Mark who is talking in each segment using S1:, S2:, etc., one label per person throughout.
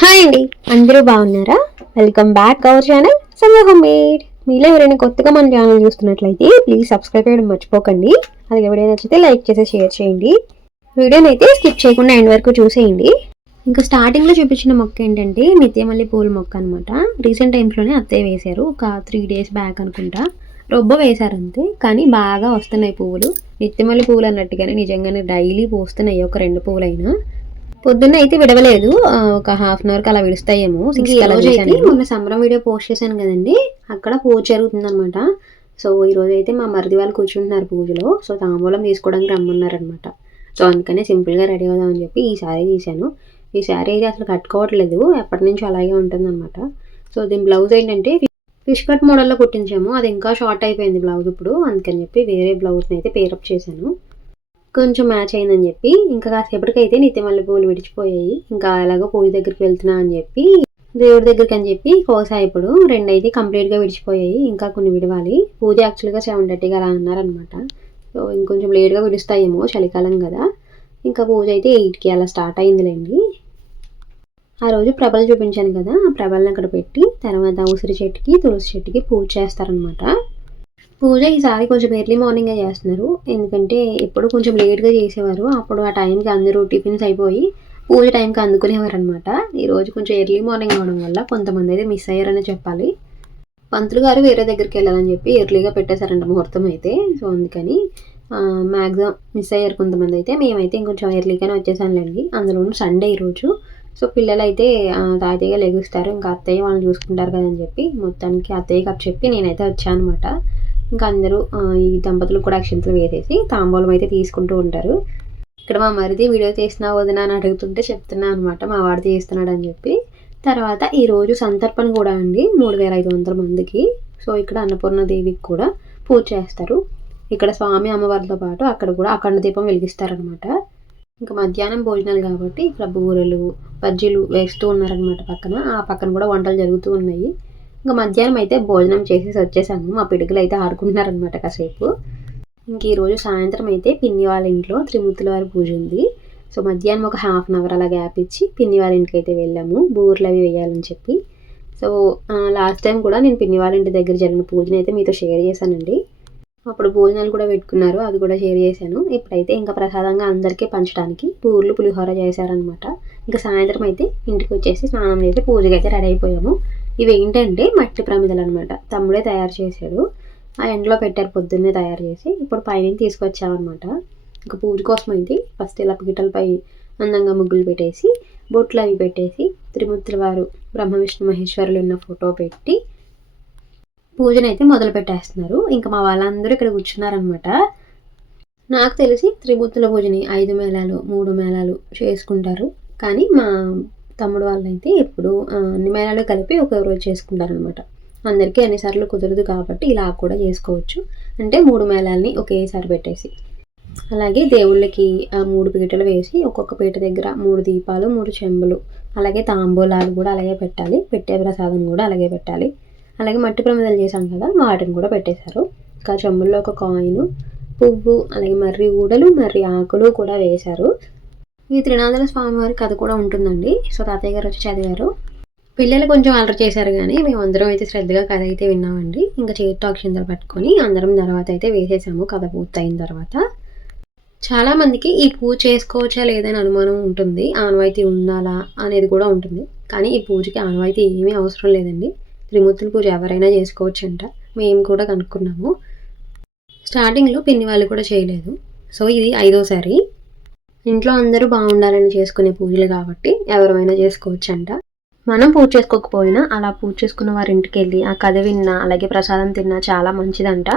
S1: Hi అండి. అందరూ బాగున్నారా? Welcome back our channel Samooham home made మీలో ఎవరైనా కొత్తగా మన ఛానల్ చూస్తున్నట్లయితే ప్లీజ్ సబ్స్క్రైబ్ చేయడం మర్చిపోకండి. అది ఎవరైనా నచ్చితే లైక్ చేసి షేర్ చేయండి. వీడియోని అయితే స్కిప్ చేయకుండా ఎండ్ వరకు చూసేయండి. ఇంకా స్టార్టింగ్లో చూపించిన మొక్క ఏంటంటే నిత్యమల్లి పూల మొక్క అనమాట రీసెంట్ టైమ్స్లోనే అత్తయ్య వేశారు. ఒక త్రీ డేస్ బ్యాక్ అనుకుంటా. రొబ్బ వేశారు అంతే కానీ బాగా వస్తున్నాయి పువ్వులు నిత్యమల్లి పువ్వులు అన్నట్టుగానే నిజంగానే డైలీ పూస్తున్నాయి. ఒక రెండు పువ్వులైనా పొద్దున్న అయితే విడవలేదు. ఒక హాఫ్ అన్ అవర్కి అలా విడుస్తాయేమో సిక్స్ మొన్న సంబరం వీడియో పోస్ట్ చేశాను కదండి. అక్కడ పూజ జరుగుతుంది అనమాట సో ఈ రోజు అయితే మా మరిది వాళ్ళు కూర్చుంటున్నారు పూజలో. సో తాంబూలం తీసుకోవడానికి రమ్మన్నారనమాట సో అందుకనే సింపుల్గా రెడీ అవుదామని చెప్పి ఈ శారీ తీశాను. ఈ శారీ అయితే అసలు కట్టుకోవట్లేదు. ఎప్పటి నుంచో అలాగే ఉంటుందన్నమాట. సో దీని బ్లౌజ్ ఏంటంటే ఫిష్ కట్ మోడల్లో కుట్టించాము. అది ఇంకా షార్ట్ అయిపోయింది బ్లౌజ్ ఇప్పుడు. అందుకని చెప్పి వేరే బ్లౌజ్ని అయితే పేరప్ చేశాను. కొంచెం మ్యాచ్ అయిందని చెప్పి ఇంకా కాసేపటికైతే నిత్యమల్లి పువ్వులు విడిచిపోయాయి. ఇంకా ఎలాగో పూజ దగ్గరికి వెళ్తున్నా అని చెప్పి దేవుడి దగ్గరికి అని చెప్పి కోసాయి ఇప్పుడు రెండు అయితే కంప్లీట్గా విడిచిపోయాయి. ఇంకా కొన్ని విడవాలి. పూజ యాక్చువల్గా సెవెన్ థర్టీగా అలా అన్నారనమాట సో ఇంకొంచెం లేట్గా విడుస్తాయేమో చలికాలం కదా. ఇంకా పూజ అయితే ఎయిట్కి అలా స్టార్ట్ అయిందిలేండి. ఆ రోజు ప్రభలు చూపించాను కదా. ఆ ప్రభల్ని అక్కడ పెట్టి తర్వాత ఉసిరి చెట్టుకి తులసి చెట్టుకి పూజ చేస్తారనమాట పూజ ఈసారి కొంచెం ఎర్లీ మార్నింగే చేస్తున్నారు. ఎందుకంటే ఎప్పుడు కొంచెం లేట్గా చేసేవారు. అప్పుడు ఆ టైంకి అందరూ టిఫిన్స్ అయిపోయి పూజ టైంకి అందుకునేవారు అనమాట ఈరోజు కొంచెం ఎర్లీ మార్నింగ్ అవడం వల్ల కొంతమంది అయితే మిస్ అయ్యారని చెప్పాలి. పంతులు గారు వేరే దగ్గరికి వెళ్ళాలని చెప్పి ఎర్లీగా పెట్టేశారంట ముహూర్తం అయితే. సో అందుకని మ్యాక్సిమం మిస్ అయ్యారు కొంతమంది అయితే. మేమైతే ఇంకొంచెం ఎర్లీగానే వచ్చేసానులేండి అందులోనూ సండే ఈరోజు. సో పిల్లలు అయితే తాతయ్యగా లెగుస్తారు. ఇంకా అత్తయ్య వాళ్ళని చూసుకుంటారు కదని చెప్పి మొత్తానికి అత్తయ్యకి అప్పు చెప్పి నేనైతే వచ్చాను అనమాట ఇంకా అందరూ ఈ దంపతులు కూడా అక్షంతలు వేసేసి తాంబూలం అయితే తీసుకుంటూ ఉంటారు. ఇక్కడ మా మరిది వీడియో తీసినా వదినా అని అడుగుతుంటే చెప్తున్నా అనమాట మా వాడు తీస్తున్నాడు అని చెప్పి. తర్వాత ఈరోజు సంతర్పణ కూడా అండి మూడు వేల ఐదు వందల మందికి. సో ఇక్కడ అన్నపూర్ణ దేవికి కూడా పూజ చేస్తారు. ఇక్కడ స్వామి అమ్మవారితో పాటు అక్కడ కూడా అఖండ దీపం వెలిగిస్తారనమాట ఇంకా మధ్యాహ్నం భోజనాలు కాబట్టి ఇక్కడ బూరెలు బజ్జీలు వేస్తూ ఉన్నారనమాట పక్కన. ఆ పక్కన కూడా వంటలు జరుగుతూ ఉన్నాయి. ఇంకా మధ్యాహ్నం అయితే భోజనం చేసేసి వచ్చేసాము మా పిడుగులు అయితే ఆడుకుంటున్నారనమాట కాసేపు. ఇంక ఈరోజు సాయంత్రం అయితే పిన్ని వాళ్ళ ఇంట్లో త్రిమూర్తుల వారి పూజ ఉంది. సో మధ్యాహ్నం ఒక హాఫ్ అన్ అవర్ అలా గ్యాప్ ఇచ్చి పిన్ని వాళ్ళ ఇంటికి అయితే వెళ్ళాము. బూర్లు అవి వేయాలని చెప్పి. సో లాస్ట్ టైం కూడా నేను పిన్ని వాళ్ళ ఇంటి దగ్గర జరిగిన పూజను అయితే మీతో షేర్ చేశానండి. అప్పుడు భోజనాలు కూడా పెట్టుకున్నారు. అది కూడా షేర్ చేశాను. ఇప్పుడైతే ఇంకా ప్రసాదంగా అందరికీ పంచడానికి పూర్లు పులిహోర చేశారనమాట ఇంకా సాయంత్రం అయితే ఇంటికి వచ్చేసి స్నానం చేసి పూజకి అయితే రెడీ అయిపోయాము. ఇవి ఏంటంటే మట్టి ప్రమిదలు అనమాట తమ్ముడే తయారు చేశాడు. ఆ ఎండలో పెట్టారు పొద్దున్నే తయారు చేసి. ఇప్పుడు పైన తీసుకొచ్చామన్నమాట. ఇంకా పూజ కోసం అయితే ఫస్ట్ ఇలా పీటలపై అందంగా ముగ్గులు పెట్టేసి బొట్లు అవి పెట్టేసి త్రిమూర్తుల వారు బ్రహ్మ విష్ణు మహేశ్వరులు ఉన్న ఫోటో పెట్టి పూజనైతే మొదలు పెట్టేస్తున్నారు. ఇంకా మా వాళ్ళందరూ ఇక్కడ కూర్చున్నారనమాట నాకు తెలిసి త్రిమూర్తుల పూజని ఐదు మేళాలు మూడు మేళాలు చేసుకుంటారు. కానీ మా తమ్ముడు వాళ్ళైతే ఎప్పుడు అన్ని మేళాలు కలిపి ఒక రోజు చేసుకుంటారనమాట అందరికీ అన్నిసార్లు కుదరదు కాబట్టి ఇలా కూడా చేసుకోవచ్చు. అంటే మూడు మేళాలని ఒకేసారి పెట్టేసి. అలాగే దేవుళ్ళకి మూడు పీటలు వేసి ఒక్కొక్క పీట దగ్గర మూడు దీపాలు మూడు చెంబులు అలాగే తాంబూలాలు కూడా అలాగే పెట్టాలి. పెట్టే ప్రసాదం కూడా అలాగే పెట్టాలి. అలాగే మట్టి ప్రమిదలు చేశాం కదా వాటిని కూడా పెట్టేశారు. ఇంకా చెంబుల్లో ఒక కాయిన్ పువ్వు అలాగే మర్రి ఊడలు మర్రి ఆకులు కూడా వేశారు. ఈ త్రినాథుల స్వామివారి కథ కూడా ఉంటుందండి. సో తాతయ్య గారు వచ్చి చదివారు. పిల్లలు కొంచెం అలర్ చేశారు కానీ మేము అందరం అయితే శ్రద్ధగా కథ అయితే విన్నామండి. ఇంకా చేతితో అక్షింతలు పట్టుకొని అందరం తర్వాత అయితే వేసేసాము. కథ పూర్తయిన తర్వాత చాలామందికి ఈ పూజ చేసుకోవచ్చా లేదని అనుమానం ఉంటుంది. ఆనవాయితీ ఉండాలా అనేది కూడా ఉంటుంది. కానీ ఈ పూజకి ఆనవాయితీ ఏమీ అవసరం లేదండి. త్రిమూర్తుల పూజ ఎవరైనా చేసుకోవచ్చు అంట మేము కూడా కనుక్కున్నాము. స్టార్టింగ్లో పిన్ని వాళ్ళు కూడా చేయలేదు. సో ఇది ఐదోసారి. ఇంట్లో అందరూ బాగుండాలని చేసుకునే పూజలు కాబట్టి ఎవరైనా చేసుకోవచ్చు అంట మనం పూజ చేసుకోకపోయినా అలా పూజ చేసుకున్న వారి ఇంటికి వెళ్ళి ఆ కథ విన్నా అలాగే ప్రసాదం తిన్నా చాలా మంచిదంట.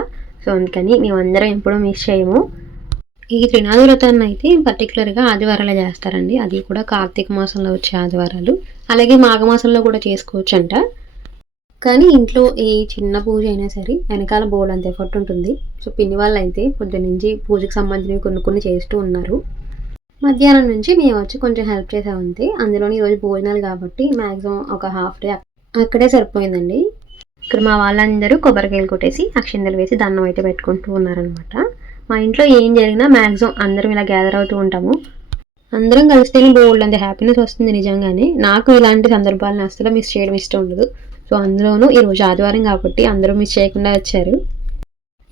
S1: సో అందుకని మేమందరం ఎప్పుడూ మిస్ చేయము. ఈ త్రినాథ వ్రతాన్ని అయితే పర్టికులర్గా ఆదివారాలు చేస్తారండి. అది కూడా కార్తీక మాసంలో వచ్చే ఆదివారాలు. అలాగే మాఘమాసంలో కూడా చేసుకోవచ్చు అంట కానీ ఇంట్లో ఏ చిన్న పూజ అయినా సరే వెనకాల బోర్డు అంత ఎఫర్ట్ ఉంటుంది. సో పిన్ని వాళ్ళు అయితే పొద్దున్న నుంచి పూజకు సంబంధించినవి కొన్ని కొన్ని చేస్తూ ఉన్నారు. మధ్యాహ్నం నుంచి మేము వచ్చి కొంచెం హెల్ప్ చేసామంతే అందులోని ఈరోజు భోజనాలు కాబట్టి మ్యాక్సిమం ఒక హాఫ్ డే అక్కడే సరిపోయిందండి. ఇక్కడ మా వాళ్ళందరూ కొబ్బరికాయలు కొట్టేసి అక్షింతలు వేసి దండం అయితే పెట్టుకుంటూ ఉన్నారనమాట మా ఇంట్లో ఏం జరిగినా మ్యాక్సిమం అందరం ఇలా గ్యాదర్ అవుతూ ఉంటాము. అందరం కలిస్తేనే బోల్డ్ అంత హ్యాపీనెస్ వస్తుంది నిజంగానే. నాకు ఇలాంటి సందర్భాలను అసలు మిస్ చేయడం ఇష్టం ఉండదు. సో అందులోనూ ఈరోజు ఆదివారం కాబట్టి అందరూ మిస్ చేయకుండా వచ్చారు.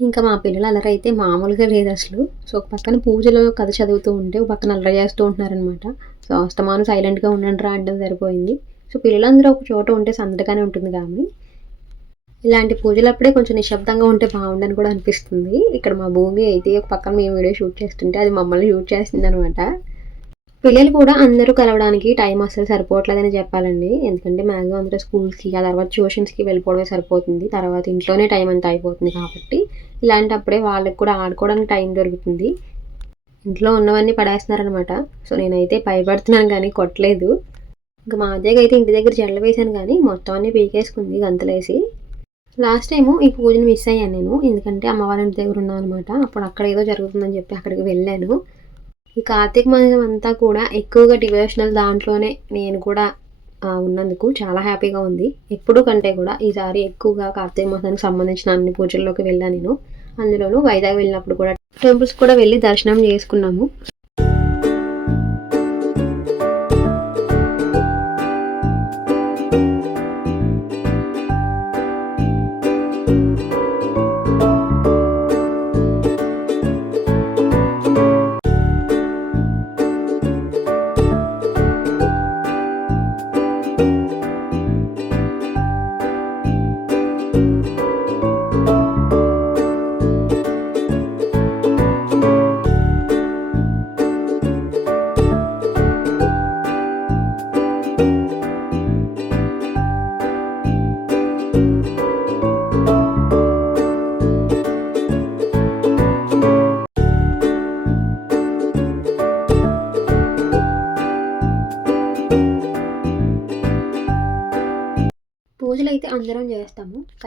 S1: ఇంకా మా పిల్లలు అలరైతే మామూలుగా లేదు అసలు. సో ఒక పక్కన పూజలో కథ చదువుతూ ఉంటే ఒక పక్కన అల్లరి చేస్తూ ఉంటున్నారనమాట సో అస్తమానం సైలెంట్గా ఉండండి రా అంటే సరిపోయింది. సో పిల్లలందరూ ఒక చోట ఉంటే సందడిగానే ఉంటుంది కానీ ఇలాంటి పూజలప్పుడే కొంచెం నిశ్శబ్దంగా ఉంటే బాగుండని కూడా అనిపిస్తుంది. ఇక్కడ మా భూమి అయితే ఒక పక్కన మేము వీడియో షూట్ చేస్తుంటే అది మమ్మల్ని షూట్ చేస్తుంది అనమాట పిల్లలు కూడా అందరూ కలవడానికి టైం అసలు సరిపోవట్లేదని చెప్పాలండి. ఎందుకంటే మ్యాక్సిమం అందరూ స్కూల్స్కి ఆ తర్వాత ట్యూషన్స్కి వెళ్ళిపోవడమే సరిపోతుంది. తర్వాత ఇంట్లోనే టైం అంతా అయిపోతుంది కాబట్టి ఇలాంటప్పుడే వాళ్ళకి కూడా ఆడుకోవడానికి టైం దొరుకుతుంది. ఇంట్లో ఉన్నవన్నీ పడేస్తున్నారనమాట సో నేనైతే భయపడుతున్నాను కానీ కొట్టలేదు. ఇంకా మా అద్దెకి అయితే ఇంటి దగ్గర జల్ల వేశాను కానీ మొత్తం అన్నీ పీకేసుకుంది గంతలేసి. లాస్ట్ టైము ఈ పూజను మిస్ అయ్యాను నేను. ఎందుకంటే అమ్మవారి ఇంటి దగ్గర ఉన్నాను అనమాట అప్పుడు అక్కడ ఏదో జరుగుతుందని చెప్పి అక్కడికి వెళ్ళాను. ఈ కార్తీక మాసం అంతా కూడా ఎక్కువగా డివోషనల్ దాంట్లోనే నేను కూడా ఉన్నందుకు చాలా హ్యాపీగా ఉంది. ఎప్పుడు కంటే కూడా ఈసారి ఎక్కువగా కార్తీక మాసానికి సంబంధించిన అన్ని పూజల్లోకి వెళ్ళాను నేను. అందులోనూ వైజాగ్ వెళ్ళినప్పుడు కూడా టెంపుల్స్ కూడా వెళ్ళి దర్శనం చేసుకున్నాము.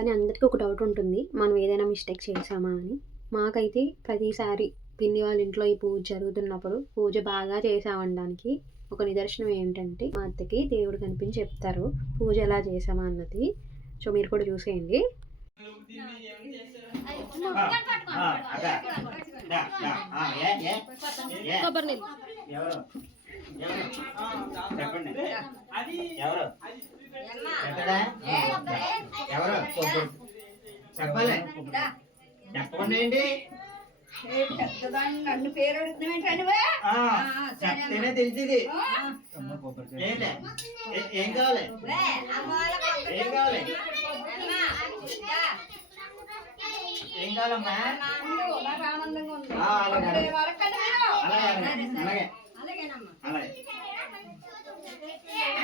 S1: కానీ అందరికీ ఒక డౌట్ ఉంటుంది మనం ఏదైనా మిస్టేక్ చేసామా అని మాకైతే ప్రతిసారి పిన్ని వాళ్ళ ఇంట్లో ఈ పూజ జరుగుతున్నప్పుడు పూజ బాగా చేసామనడానికి ఒక నిదర్శనం ఏంటంటే మా అత్తకి దేవుడు కనిపించి చెప్తారు పూజ ఎలా చేసామా అన్నది సో మీరు కూడా చూసేయండి?
S2: ఎవరు? ఎవరు? చెప్పండి ఎవరు? ఎవరు? చెప్పాలి. చెప్పండి ఏంటి?
S3: నన్ను పేరు
S2: చెప్తేనే తెలిసింది. ఏ- కావాలి? ఏం కావాలి? ఏం కావాలమ్మా? అలాగే అలాగే.
S3: వరకండి మీరు
S2: అలాగే అలాగే అలాగే
S3: అలాగేనమ్మా
S2: అలాగే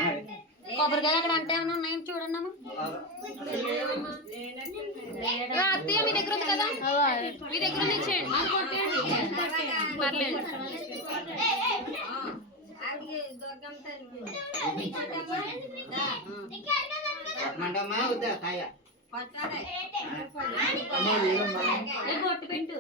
S2: అలాగే.
S4: కొబ్బరికాయ అక్కడ అంటే ఏమైనా ఉన్నాయో? చూడండి అమ్మ. అత్తయ్య మీ దగ్గర ఉంది కదా? మీ దగ్గర ఉంది ఇచ్చేయండి. పర్లేదు.
S2: వద్దా? కాయ
S4: పెట్టు.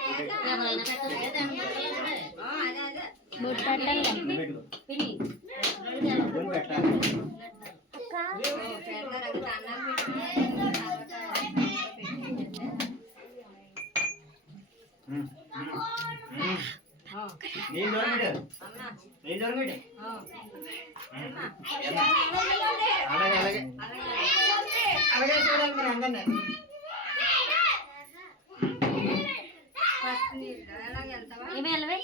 S2: చేద్దాం, పుట్టి.
S3: శాఖ పట్టేదమ్మా
S4: ఎవరైనా పెట్టాలి
S3: అదే అదే
S4: బొట్టు పెట్టాలి
S2: నువ్వు పెట్టుకో.
S4: పిన్ని
S2: నువ్వు పెట్టాలి.
S3: పెడతారు అక్కడ అన్నం
S2: ఉమ్, ఉమ్, ఉమ్. నీళ్ళు దూరం పెట్టు. నీళ్ళు దూరం పెట్టు. ఉమ్, ఏమ్మా? అలాగే అలాగే అలాగే చూడాలి మరి అందరినీ
S3: అలాగే వెళ్తావా
S4: ఏమి వెళ్ళవే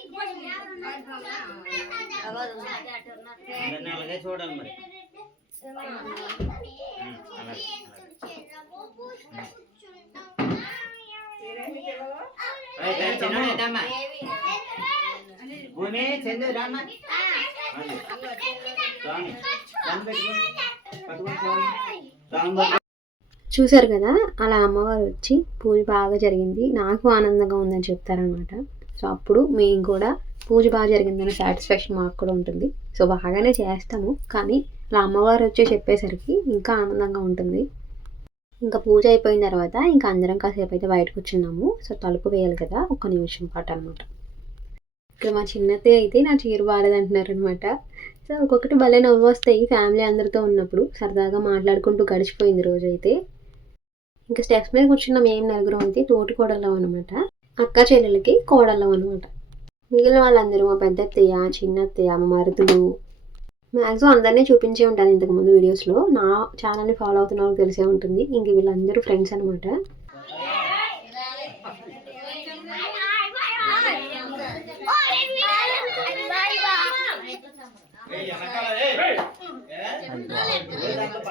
S2: అందరినీ అలాగే చూడాలి మరి? భూమి చందు రామ్మా.
S1: చూశారు కదా అలా అమ్మవారు వచ్చి పూజ బాగా జరిగింది. నాకు ఆనందంగా ఉందని చెప్తారనమాట సో అప్పుడు మేము కూడా పూజ బాగా జరిగిందనే సాటిస్ఫాక్షన్ మాకు కూడా ఉంటుంది. సో బాగానే చేస్తాము. కానీ ఇలా అమ్మవారు వచ్చి చెప్పేసరికి ఇంకా ఆనందంగా ఉంటుంది. ఇంకా పూజ అయిపోయిన తర్వాత ఇంకా అందరం కాసేపు అయితే బయటకు వచ్చినాము. సో తలుపు వేయాలి కదా ఒక నిమిషం పాటు అనమాట ఇక్కడ మా చిన్నతే అయితే నా చీర బాగాలేదంటున్నారు అనమాట సో ఒక్కొక్కటి భలే నవ్వు వస్తాయి ఫ్యామిలీ అందరితో ఉన్నప్పుడు. సరదాగా మాట్లాడుకుంటూ గడిచిపోయింది రోజు అయితే ఇంకా స్టెప్స్ మీద కూర్చున్న మేము నలుగురం అయితే తోటి కోడలం అనమాట అక్క చెల్లెలకి కోడలం అనమాట మిగిలిన వాళ్ళందరూ మా పెద్ద అత్తయ్య చిన్న అత్తయ్య మా మరుతులు మ్యాక్సిమం అందరినీ చూపించే ఉంటాను ఇంతకుముందు వీడియోస్లో నా ఛానల్ని ఫాలో అవుతున్న వాళ్ళకి తెలిసే ఉంటుంది. ఇంక వీళ్ళందరూ ఫ్రెండ్స్ అనమాట
S2: ఏయ్, వెనకాల, ఏయ్. ఏ? ఏ దాంట్లో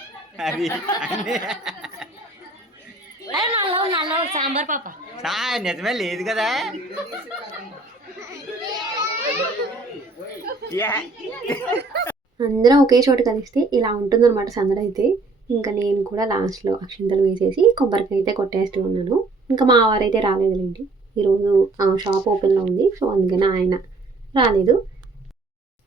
S5: అది.
S3: సాంబార్ పాప.
S5: నిజమే లేదు కదా.
S1: అందరం ఒకే చోట కలిస్తే ఇలా ఉంటుందన్నమాట సందడి అయితే. ఇంకా నేను కూడా లాస్ట్లో అక్షింతలు వేసేసి కొబ్బరికాయ అయితే కొట్టేస్తూ ఉన్నాను. ఇంకా మా వారైతే రాలేదులేండి. ఈరోజు ఆ షాప్ ఓపెన్లో ఉంది. సో అందుకని ఆయన రాలేదు.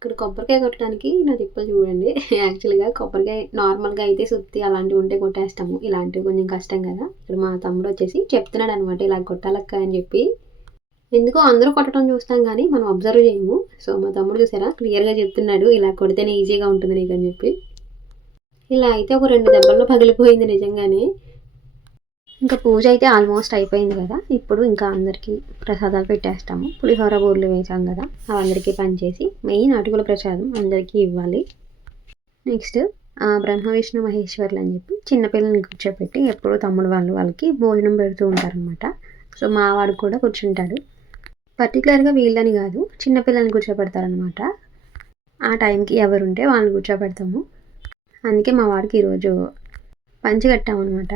S1: ఇక్కడ కొబ్బరికాయ కొట్టడానికి నా తిప్పలు చూడండి. యాక్చువల్గా కొబ్బరికాయ నార్మల్గా అయితే సుత్తి అలాంటివి ఉంటే కొట్టేస్తాము. ఇలాంటివి కొంచెం కష్టం కదా. ఇక్కడ మా తమ్ముడు వచ్చేసి చెప్తున్నాడు అనమాట ఇలా కొట్టాలక్క అని చెప్పి. ఎందుకో అందరూ కొట్టడం చూస్తాం కానీ మనం అబ్జర్వ్ చేయము. సో మా తమ్ముడు చూసారా? క్లియర్గా చెప్తున్నాడు ఇలా కొడితేనే ఈజీగా ఉంటుంది నీకు అని చెప్పి. ఇలా అయితే ఒక రెండు దెబ్బల్లో పగిలిపోయింది నిజంగానే. ఇంకా పూజ అయితే ఆల్మోస్ట్ అయిపోయింది కదా. ఇప్పుడు ఇంకా అందరికీ ప్రసాదాలు పెట్టేస్తాము. పులిహోర బూర్లు వేసాం కదా. అవి అందరికీ పనిచేసి మెయిన్ అటుకుల ప్రసాదం అందరికీ ఇవ్వాలి. నెక్స్ట్ బ్రహ్మ విష్ణు మహేశ్వర్లు అని చెప్పి చిన్నపిల్లల్ని కూర్చోపెట్టి ఎప్పుడూ తమ్ముడు వాళ్ళు వాళ్ళకి భోజనం పెడుతూ ఉంటారనమాట సో మావాడు కూడా కూర్చుంటాడు. పర్టికులర్గా వీళ్ళని కాదు చిన్నపిల్లల్ని కూర్చోబెడతారనమాట ఆ టైంకి ఎవరుంటే వాళ్ళని కూర్చోబెడతాము అందుకే మా వాడికి ఈరోజు పంచి కట్టామన్నమాట.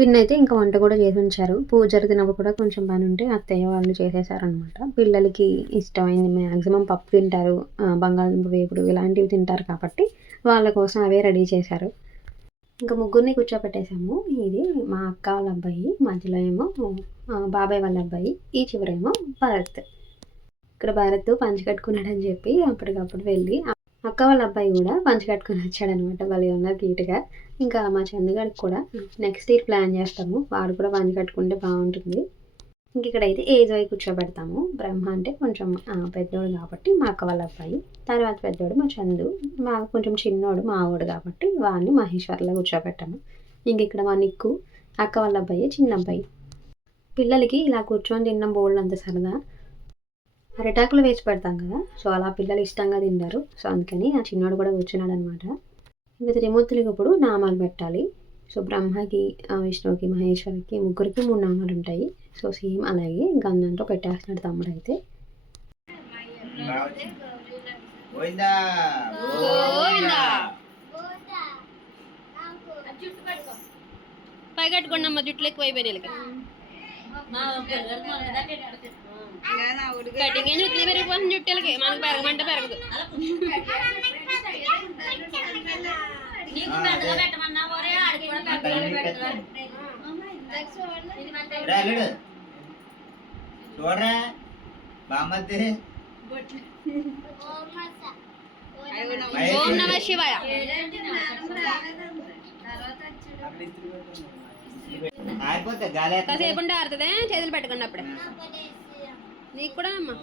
S1: పిన్ అయితే ఇంకా వంట కూడా చేసి ఉంచారు. పూజ జరుగుతున్నప్పుడు కూడా కొంచెం పని ఉంటే అత్తయ్య వాళ్ళు చేసేసారనమాట పిల్లలకి ఇష్టమైంది మ్యాక్సిమం పప్పు తింటారు బంగాళదుంప వేపుడు ఇలాంటివి తింటారు కాబట్టి వాళ్ళ కోసం అవే రెడీ చేశారు. ఇంకా ముగ్గురిని కూర్చోపెట్టేశాము. ఇది మా అక్క వాళ్ళ అబ్బాయి మధ్యలో ఏమో బాబాయ్ వాళ్ళ అబ్బాయి ఈ చివరేమో భరత్. ఇక్కడ భరత్ పంచి కట్టుకున్నాడని చెప్పి అప్పటికప్పుడు వెళ్ళి అక్క వాళ్ళ అబ్బాయి కూడా పంచి కట్టుకుని వచ్చాడనమాట వాళ్ళు ఉన్నారు క్యూట్గా. ఇంకా మా చందుగాడికి కూడా నెక్స్ట్ ఇయర్ ప్లాన్ చేస్తాము. వాడు కూడా పంచి కట్టుకుంటే బాగుంటుంది. ఇంక ఇక్కడైతే ఏజ్ అయి కూర్చోబెడతాము. బ్రహ్మ అంటే కొంచెం పెద్దోడు కాబట్టి మా అక్క వాళ్ళ అబ్బాయి. తర్వాత పెద్దోడు మా చందు. మా కొంచెం చిన్నోడు మావోడు కాబట్టి వాడిని మహేశ్వర్లో కూర్చోబెట్టాము. ఇంక ఇక్కడ మా నిక్కు అక్క వాళ్ళ అబ్బాయి చిన్న అబ్బాయి పిల్లలకి ఇలా కూర్చొని తిన్న బోల్డ్ అంత సరదా. అరిటాకులు వేసి పెడతాం కదా. సో అలా పిల్లలు ఇష్టంగా తింటారు. సో అందుకని ఆ చిన్నోడు కూడా కూర్చున్నాడు అనమాట ఇంకా త్రిమూర్తులకి ఇప్పుడు నామాలు పెట్టాలి. సో బ్రహ్మకి విష్ణువుకి మహేశ్వరికి ముగ్గురికి మూడు నామాలు ఉంటాయి. సో సేమ్ అలాగే గంధంతో పెట్టేస్తున్నాడు తమ్ముడు అయితే
S5: గోవిందా!
S4: గోవిందా. పై కట్టుకోండి అమ్మ జుట్లు ఎక్కువ అయిపోయినాయి. కటింగ్ ఏం జుట్లు పెరిగిపోతుంది జుట్టులకి మనకు పెరగమంటే పెరగదు.
S5: చూడరా? బామ్మద్ది.
S4: ఓం నమ శివాయ. కాసేపు ఉంటే ఆరుతుంది చేతులు పెట్టుకోండి అప్పుడే నీకు కూడా అమ్మా.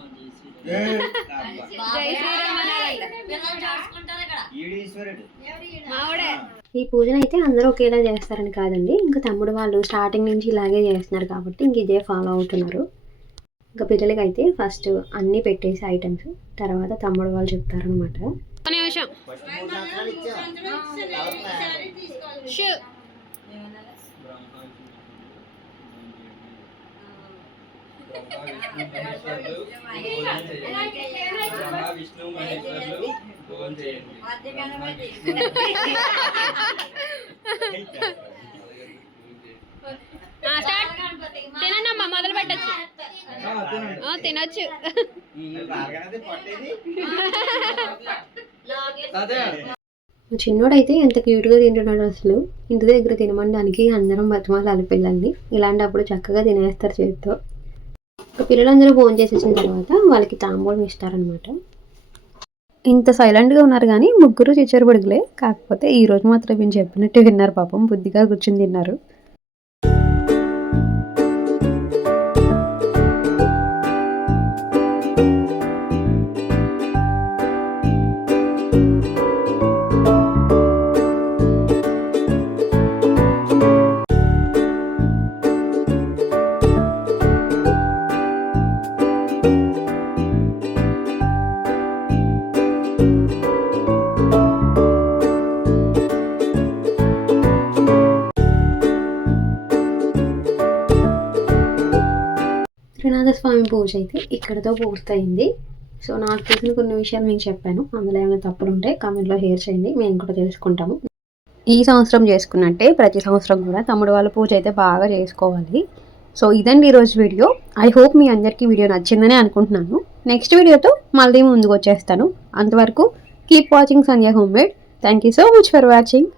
S4: మావిడే.
S1: ఈ పూజను అయితే అందరూ ఒకేలా చేస్తారని కాదండి. ఇంకా తమ్ముడు వాళ్ళు స్టార్టింగ్ నుంచి ఇలాగే చేస్తున్నారు కాబట్టి ఇంక ఇదే ఫాలో అవుతున్నారు. ఇంకా పిల్లలకి అయితే ఫస్ట్ అన్నీ పెట్టేసి ఐటమ్స్ తర్వాత తమ్ముడు వాళ్ళు చెప్తారనమాట
S4: నిమిషం
S5: ఫస్ట్ మూడు సంవత్సరాలు ఇచ్చా
S4: షూ
S2: విష్ణు మహేశ్వరులు భోజనం చేయండి
S4: అమ్మా మొదలు పెట్టచ్చు తినచ్చు
S1: మా చిన్నోడైతే ఎంత క్యూట్గా తింటున్నాడు అసలు. ఇంటి దగ్గర తినమనడానికి అందరం బతిమాలాలి అలిపిల్లండి ఇలాంటప్పుడు చక్కగా తినేస్తారు చేతితో. పిల్లలందరూ ఫోన్ చేసేసిన తర్వాత వాళ్ళకి తాంబూలం ఇస్తారనమాట ఇంత సైలెంట్గా ఉన్నారు కానీ ముగ్గురు చిచ్చరు పడుకులే కాకపోతే ఈ రోజు మాత్రం మేము చెప్పినట్టు విన్నారు పాపం బుద్ధిగా కూర్చుని తిన్నారు. నాగస్వామి స్వామి పూజ అయితే ఇక్కడతో పూర్తయింది. సో నాకు తెలిసిన కొన్ని విషయాలు మీకు చెప్పాను. అందులో ఏమైనా తప్పులు ఉంటే కామెంట్లో షేర్ చేయండి. మేము కూడా తెలుసుకుంటాము. ఈ సంవత్సరం చేసుకున్నట్టే ప్రతి సంవత్సరం కూడా తమ్ముడు వాళ్ళ పూజ అయితే బాగా చేసుకోవాలి. సో ఇదండి ఈరోజు వీడియో. ఐ హోప్ మీ అందరికీ వీడియో నచ్చిందని అనుకుంటున్నాను. నెక్స్ట్ వీడియోతో మళ్ళీ ముందుకు వచ్చేస్తాను. అంతవరకు keep watching Sandhya home made. Thank you so much for watching.